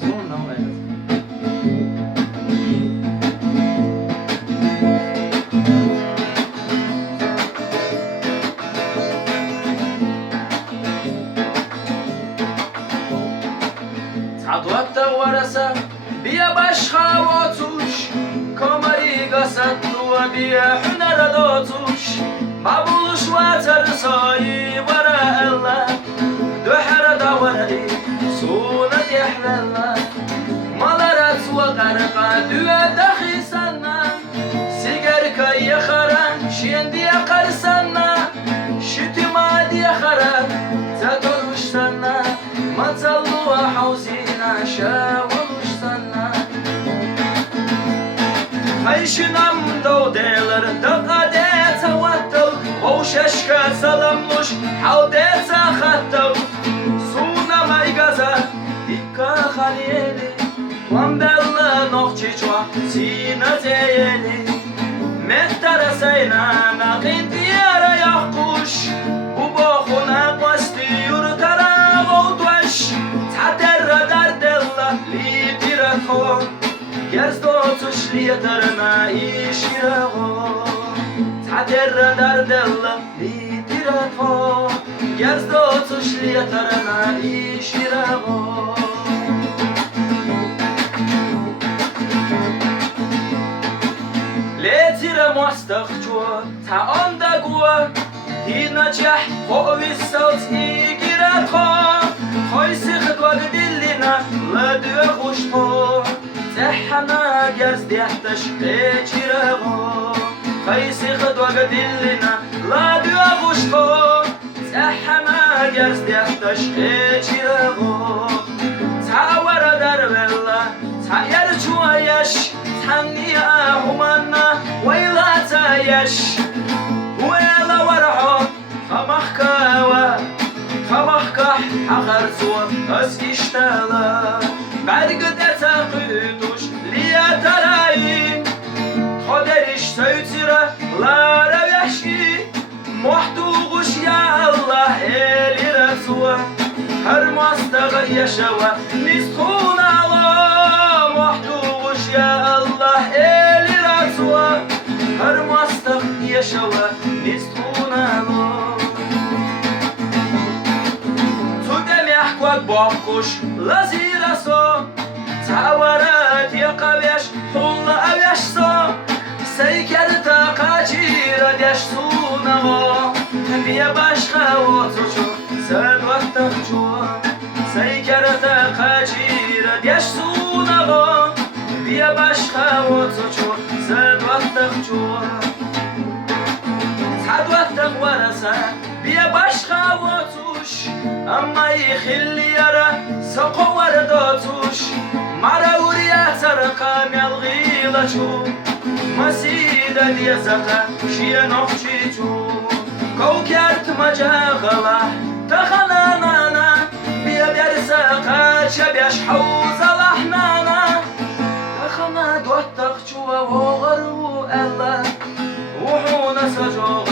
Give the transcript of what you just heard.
Sonra evet. Adwatta warasa biya başka otuş Komari gasattu ve biya hünera dotuş Babuluş vatar sayi vara Allah Döhera da varari sunat yahlalla Malarat ve garqa düve dahi sanna Sigar kay yakharan şiendi yakar sanna Şitima diyakharan zadoruş sanna Matallu ve havzina şavuruş sanna Hayşinam doğdeler daqade tavattal Ovşaşka salamluş havde takhattal Suna maygaza dikka khaliyeli Vambella nohçiçwa sina zeyeli Mettara sayna naqin diyara yahkuş Bu boğuna qasti yurtara gavdwaş Taderra dardella li pirato Gerzdotüş li yatarna işirago Taderra dardella li pirato Gerzdotüş li yatarna işirago ليتر مستخجوا تعند قوة هي نجح قوي الصوت يجرى خايس خدوة دلنا لا دوخش طو تحنا جرز ديحتش قيجرى خايس خدوة دلنا لا دوخش طو تحنا جرز ديحتش قيجرى تعور دربلا تعير شويش تحنيا همنا ويلا تايش ويلا ورعو فمحكا حقر سوا اسكشتالا برقد اتاقيتوش ليا تراي خدرش تيترا لا رويحشي محتوغش يا الله إلي رسوا هر مستغى يشوا نسخون الله محتوغش يا الله إلي رسوا هر مستغى يشوا نسخون الله تودم يحكوك بوكوش لزيرا سو تعورات يقويش حول أويش سو سيكرتا قاجيرا ديشتونا بيا باشخا وطوشو ساد وقتك جوا سيكرتا قاجيرا ديشتونا بيا باشخا وطوشو ساد وقتك جوا ساد وقتك ورسا بيا باشخا وطوش أما يخلي يرى سقو وردوتوش مرا وريا ترقام يلغيلشو مسيدة ديزاقا شيا نوحشيتو كوكرت مجاغلا تخنانانا بيا بيرساقا شبيش حوزة لحنانا تخنا دوتك جوا وغرو ألا وحونا سجوغ